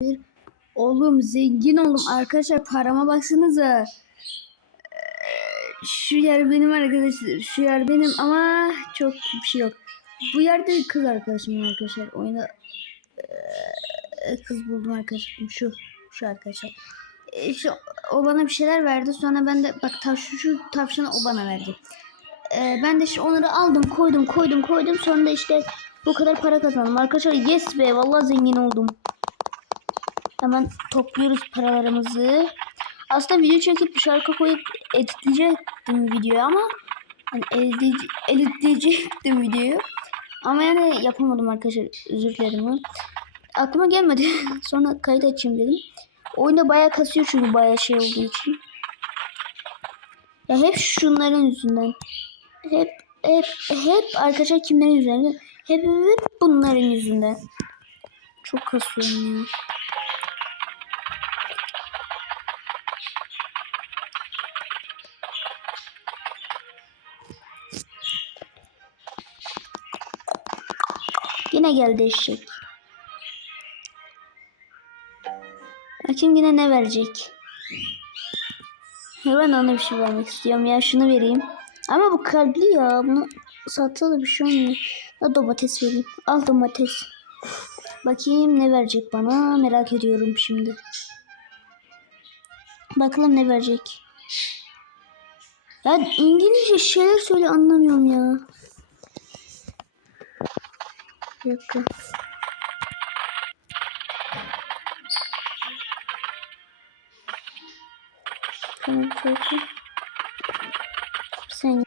bir oğlum zengin oğlum arkadaşlar parama baksanıza ee, şu yer benim arkadaşlar şu yer benim ama çok bir şey yok bu yerde bir kız arkadaşım arkadaşlar oyunda ee, kız buldum arkadaşım şu şu arkadaşlar ee, şu, o bana bir şeyler verdi sonra ben de bak ta, tavş, şu, şu tavşanı o bana verdi ee, ben de şu onları aldım koydum koydum koydum sonra da işte bu kadar para kazandım arkadaşlar yes be vallahi zengin oldum Hemen topluyoruz paralarımızı. Aslında video çekip bir şarkı koyup editleyecektim videoyu ama hani editleyecektim, editleyecektim videoyu. Ama yani yapamadım arkadaşlar. Özür dilerim. Aklıma gelmedi. Sonra kayıt açayım dedim. Oyunda baya kasıyor çünkü baya şey olduğu için. Ya hep şunların yüzünden. Hep hep hep arkadaşlar kimlerin yüzünden? Hep, hep bunların yüzünden. Çok kasıyorum ya. yine geldi eşek. Bakayım yine ne verecek. Ya ben ona bir şey vermek istiyorum ya şunu vereyim. Ama bu kalbi ya bunu satsa da bir şey olmuyor. Ya domates vereyim. Al domates. Bakayım ne verecek bana merak ediyorum şimdi. Bakalım ne verecek. Ya İngilizce şeyler söyle anlamıyorum ya yakın. Tamam çocuğum. Sen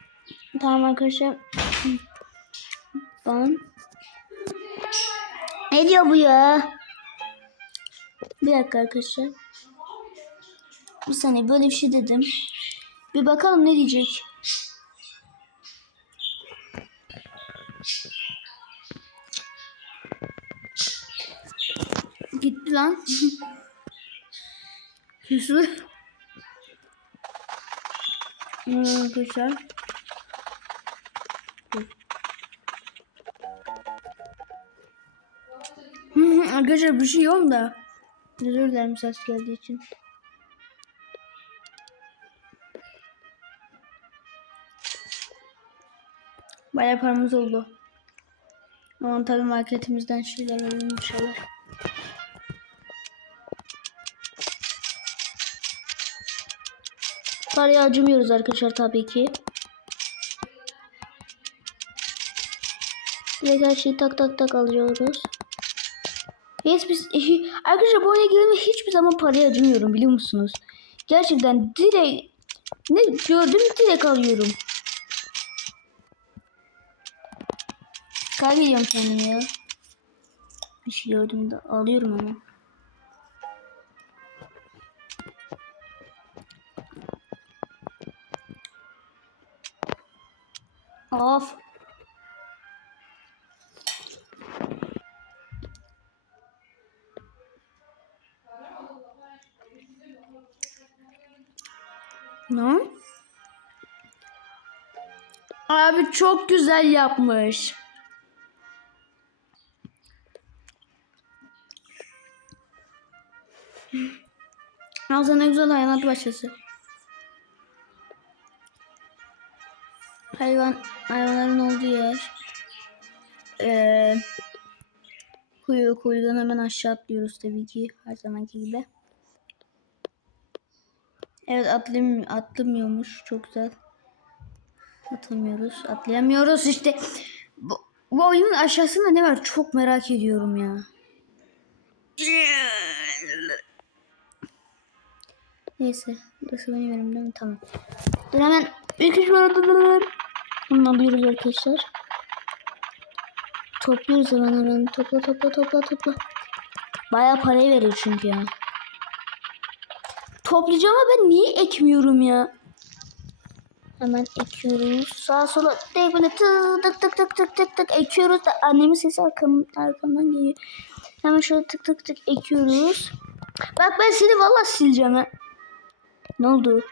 tamam arkadaşlar. Ben. Ne diyor bu ya? Bir dakika arkadaşlar. Bu saniye böyle bir şey dedim. Bir bakalım ne diyecek. lan. Küsü. Hmm, güzel. Arkadaşlar bir şey yok da. Özür dilerim ses geldiği için. Bayağı paramız oldu. Ama tabii marketimizden şeyler alalım inşallah. paraya acımıyoruz arkadaşlar tabii ki. Direkt her şeyi tak tak tak alıyoruz. Yes, biz, arkadaşlar bu oyuna girene hiçbir zaman paraya acımıyorum biliyor musunuz? Gerçekten direkt ne gördüm direkt alıyorum. Kaybediyorum kendimi ya. Bir şey gördüm de alıyorum ama. Of. ne? Abi çok güzel yapmış. Ağzına ya güzel hayalat başlasın. hayvan hayvanların olduğu yer e, ee, kuyu kuyudan hemen aşağı atlıyoruz tabii ki her zamanki gibi evet atlım atlamıyormuş çok güzel atlamıyoruz atlayamıyoruz işte bu, bu oyunun aşağısında ne var çok merak ediyorum ya Neyse. Burası benim yerim değil mi? Tamam. Dur hemen. Ülkeç var. Bundan duyuruyor arkadaşlar. Topluyoruz hemen hemen. Topla topla topla topla. Baya parayı veriyor çünkü ya. Toplayacağım ama ben niye ekmiyorum ya? Hemen ekiyoruz. Sağa sola değil böyle tık, tık tık tık tık tık tık ekiyoruz da annemin sesi arkam, arkamdan geliyor. Hemen şöyle tık tık tık ekiyoruz. Bak ben seni valla sileceğim he. Ne oldu?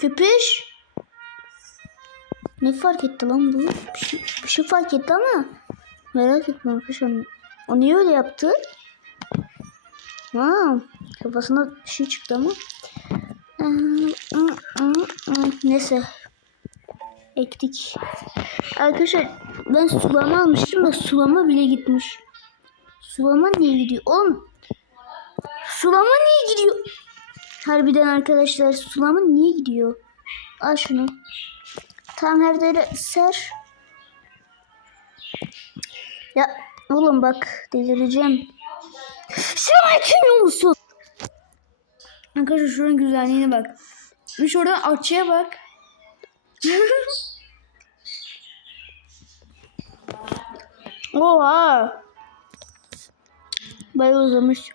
Köpüş. Ne fark etti lan bu? Bir şey, bir şey fark etti ama. Merak etme arkadaşlar. O niye öyle yaptı? Aa, kafasına bir şey çıktı ama. Neyse. Ektik. Arkadaşlar ben sulama almıştım da sulama bile gitmiş. Sulama niye gidiyor? Oğlum. Sulama niye gidiyor? Harbiden arkadaşlar sulama niye gidiyor? Al şunu. Tam her yere ser. Ya oğlum bak delireceğim. Sen açmıyor musun? Arkadaşlar şunun güzelliğine bak. Bir şuradan açıya bak. Oha. Bayağı uzamış.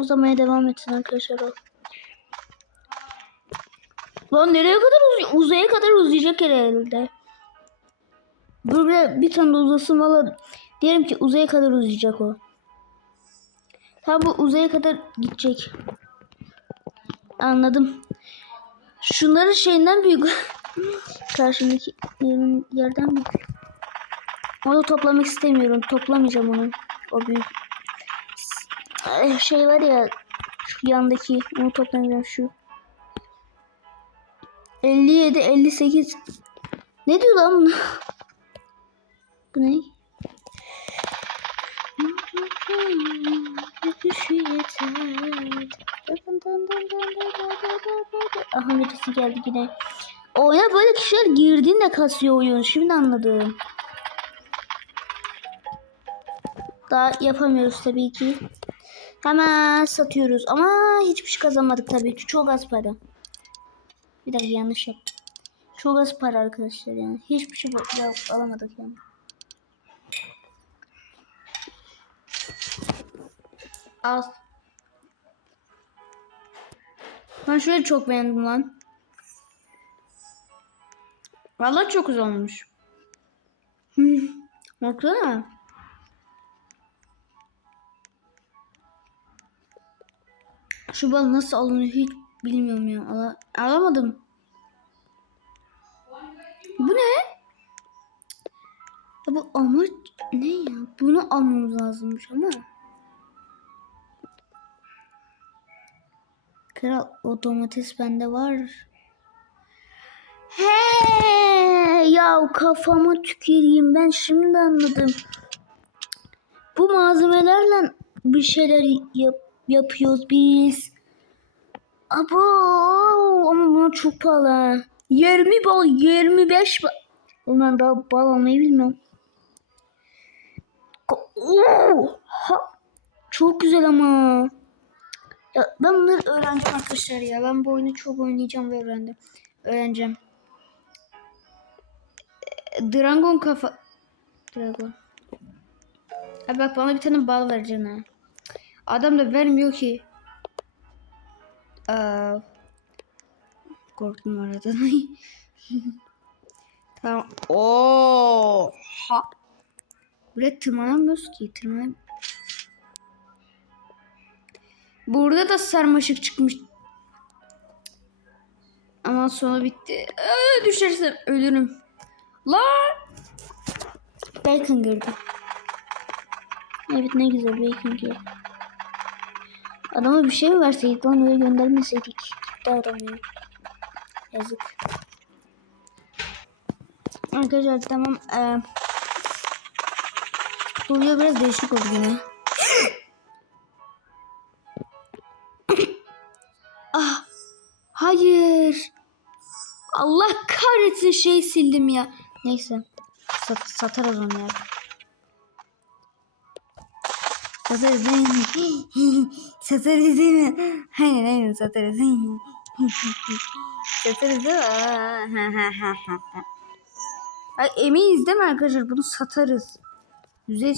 uzamaya devam etsin arkadaşlar. Lan nereye kadar uz uzaya kadar uzayacak herhalde. Böyle bir tane uzasın valla. Diyelim ki uzaya kadar uzayacak o. Tabi tamam, bu uzaya kadar gidecek. Anladım. Şunları şeyinden büyük. Karşımdaki yerden büyük. Onu toplamak istemiyorum. Toplamayacağım onu. O büyük şey var ya şu yandaki onu toplayacağım şu 57 58 ne diyor lan bu bu ne aha birisi geldi yine oyuna böyle kişiler girdiğinde kasıyor oyun şimdi anladım daha yapamıyoruz tabii ki Hemen satıyoruz. Ama hiçbir şey kazanmadık tabii ki. Çok az para. Bir dakika yanlış yap. Çok az para arkadaşlar yani. Hiçbir şey alamadık yani. Al. Ben şöyle çok beğendim lan. Vallahi çok güzel olmuş. Hmm. Baksana. Şu bal nasıl alınıyor hiç bilmiyorum ya. Ala alamadım. Bu ne? Ya bu amaç ne ya? Bunu almamız lazımmış ama. Kral otomatik bende var. He ya kafama tüküreyim ben şimdi anladım. Bu malzemelerle bir şeyler yap yapıyoruz biz. Abo ooo, ama bu çok pahalı. 20 bal 25 bal. Ama daha bal almayı bilmiyorum. Oha. Çok güzel ama. Ya ben bunları öğreneceğim arkadaşlar ya. Ben bu oyunu çok oynayacağım ve öğrendim. Öğreneceğim. Dragon kafa. Dragon. Abi bak bana bir tane bal vereceksin ha. Adam da vermiyor ki. Aa, korktum arada. tamam. Oo. Ha. Buraya tırmanamıyoruz ki. Tırmanam Burada da sarmaşık çıkmış. Ama sonu bitti. Ee, düşersem ölürüm. La. Bacon gördüm. Evet ne güzel bacon gördüm. Adama bir şey mi verseydik lan öyle göndermeseydik. Da adam yani. Yazık. Tamam. Ee, ya. Yazık. Arkadaşlar tamam. E, bu video biraz değişik oldu yine. ah, hayır. Allah kahretsin şey sildim ya. Neyse. Sat, satarız onu ya. Yani. Satır zeyni. Satır zeyni. Hayır hayır satır zeyni. Satır zeyni. Emi izleme arkadaşlar bunu satarız. Yüzey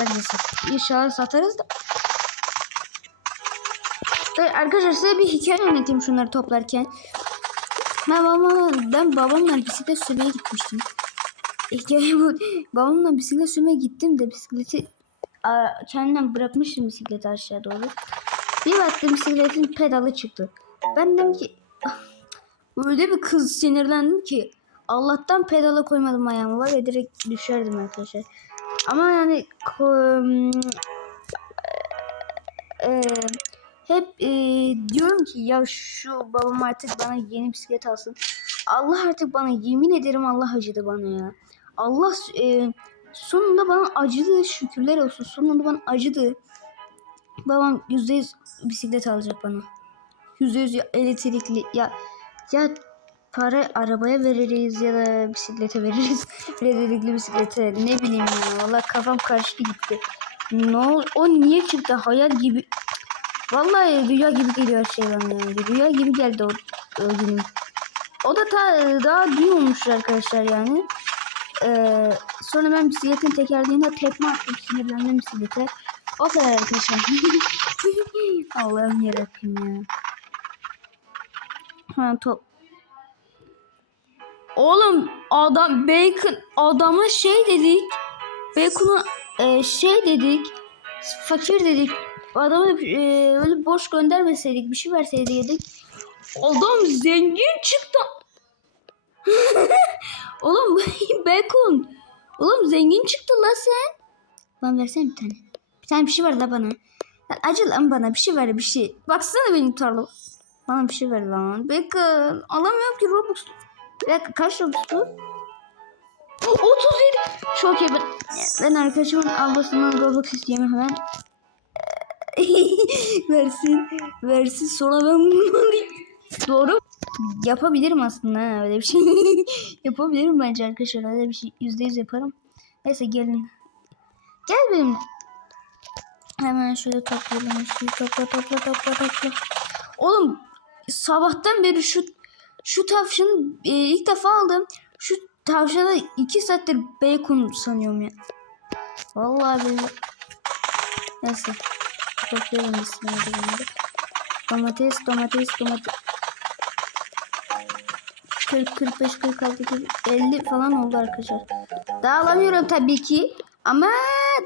bence satarız. İnşallah satarız da. Arkadaşlar size bir hikaye anlatayım şunları toplarken. Ben babamla, ben babamla bisiklet sürmeye gitmiştim. Hikaye bu. Babamla bisiklet sürmeye gittim de bisikleti kendinden bırakmıştım bisikleti aşağı doğru. Bir baktım bisikletin pedalı çıktı. Ben dedim ki öyle bir kız sinirlendim ki Allah'tan pedala koymadım ayağımı var ve direkt düşerdim arkadaşlar. Ama yani e hep e, diyorum ki ya şu babam artık bana yeni bisiklet alsın. Allah artık bana yemin ederim Allah acıdı bana ya. Allah e, sonunda bana acıdı şükürler olsun sonunda bana acıdı babam yüzde yüz bisiklet alacak bana yüzde yüz elektrikli ya ya para arabaya veririz ya da bisiklete veririz elektrikli bisiklete ne bileyim ya valla kafam karıştı gitti no, o niye çıktı hayal gibi Vallahi rüya gibi geliyor şey bana yani. Rüya gibi geldi o, o günüm. O da ta, daha dün olmuş arkadaşlar yani e, ee, sonra ben bisikletin tekerleğine tekme attım sinirlendim bisiklete. O kadar arkadaşlar. Allah'ım yarabbim ya. Ha top. Oğlum adam bacon adama şey dedik. Bacon'a e, şey dedik. Fakir dedik. Adamı e, öyle boş göndermeseydik bir şey verseydik dedik. Adam zengin çıktı. Oğlum bekun. Oğlum zengin çıktı la sen. Ben versene bir tane. Bir tane bir şey var la bana. Lan acı lan bana bir şey ver bir şey. Baksana benim tarlam. Bana bir şey ver lan. Bekun. Alamıyorum ki Robux. Bek kaç Robux bu? 37. Çok iyi. Ben, ben arkadaşımın ablasından Robux isteyeyim hemen. versin. Versin. Sonra ben bunu Doğru. Yapabilirim aslında ha, öyle bir şey. yapabilirim bence arkadaşlar öyle bir şey. Yüzde yüz yaparım. Neyse gelin. Gel benimle. Hemen şöyle toplayalım. Şöyle topla topla topla topla. Oğlum sabahtan beri şu şu tavşanı e, ilk defa aldım. Şu tavşana iki saattir bacon sanıyorum ya. Yani. Vallahi ben. Böyle... Neyse. Toplayalım. Domates, domates, domates. 40, 45, 46, 50 falan oldu arkadaşlar. Daha alamıyorum tabii ki. Ama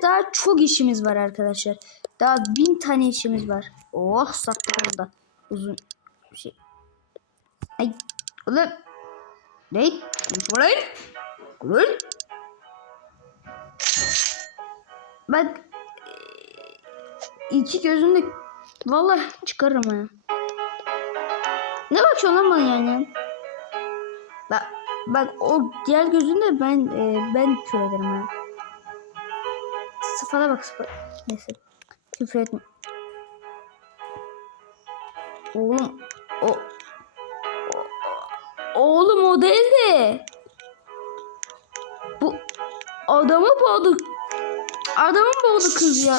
daha çok işimiz var arkadaşlar. Daha bin tane işimiz var. Oh saklı orada. Uzun Bir şey. Ay. Ulan. Ne? Konuşma lan. Ulan. Bak. İki gözümle. Valla çıkarım ya. Ne bakıyorsun lan bana yani? Ben, ben o diğer gözünde ben e, ben küfür ederim ha. Yani. Sıfana bak sıfır. Neyse. Küfür etme. Oğlum. O. o oğlum o değildi. Bu. Adamı boğdu. Adamı boğdu kız ya.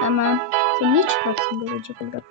Hemen. Sen niye çıkarsın böyle çakıldan?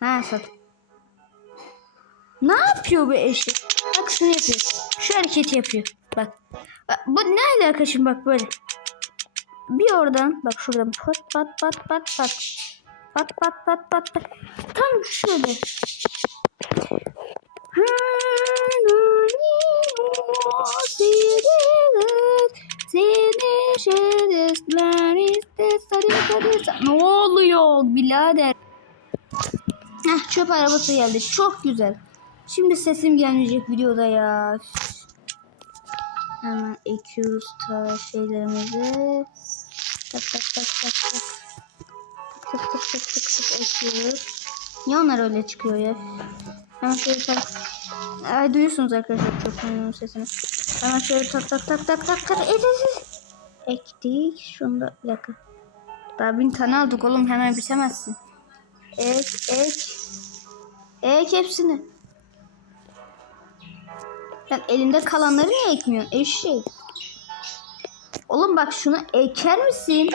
Nasıl? Ne yapıyor bu eşek? Bak şunu yapıyor. Şu hareketi yapıyor. Bak. Bu ne alaka şimdi bak böyle. Bir oradan bak şuradan pat pat pat pat pat. Pat pat pat pat pat. Tam şöyle. ne oluyor Bilader. Heh çöp arabası geldi. Çok güzel. Şimdi sesim gelmeyecek videoda ya. Hemen ekiyoruz ta şeylerimizi. Tak tak tak tak tak. tak tak tak tak tak. ekiyoruz. Niye onlar öyle çıkıyor ya? Hemen şöyle tak. Ay duyuyorsunuz arkadaşlar çok önemli sesini. Hemen şöyle tak tak tak tak tak tak. Ediziz. Ektik. Şunu da bir dakika. Daha bin tane aldık oğlum hemen bitemezsin ek ek ek hepsini. Sen yani elinde kalanları niye ekmiyorsun eşek? Oğlum bak şunu eker misin?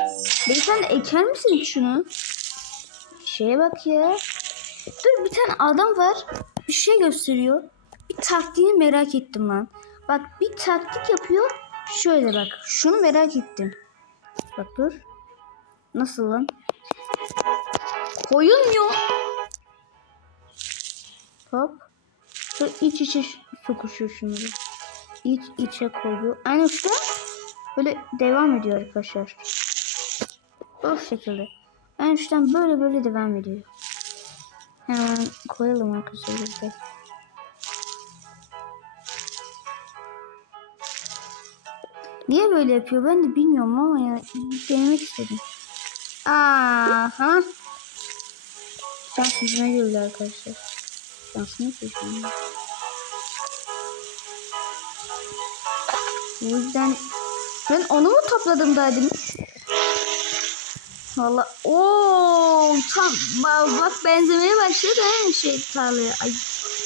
Bir tane eker misin şunu? Şeye bak ya. Dur bir tane adam var. Bir şey gösteriyor. Bir taktiğini merak ettim ben Bak bir taktik yapıyor. Şöyle bak. Şunu merak ettim. Bak dur. Nasıl lan? koyun yok. Hop. Şu iç içe sokuşuyor şimdi. İç içe koyuyor. Aynı işte böyle devam ediyor arkadaşlar. Bu şekilde. En üstten böyle böyle devam ediyor. Hemen koyalım arkadaşlar. De. Şey. Niye böyle yapıyor ben de bilmiyorum ama ya denemek istedim. Aha. Dansımız ne gördü arkadaşlar? Dansımız ne gördü? o yüzden ben onu mu topladım dedim. Valla o tam bak, benzemeye başladı her şey tarlaya. Ay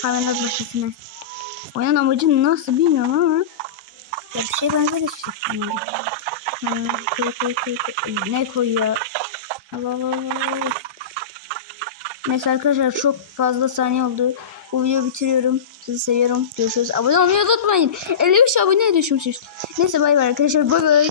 hemen az başlasın. Oyun amacı nasıl bilmiyorum ama. Ya bir benzer, şey benzer işte. Ne koyuyor? Allah Allah. Neyse arkadaşlar çok fazla saniye oldu. Bu video bitiriyorum. Sizi seviyorum. Görüşürüz. Abone olmayı unutmayın. 53 abone düşmüşüz. Neyse bay bay arkadaşlar. Bay bay.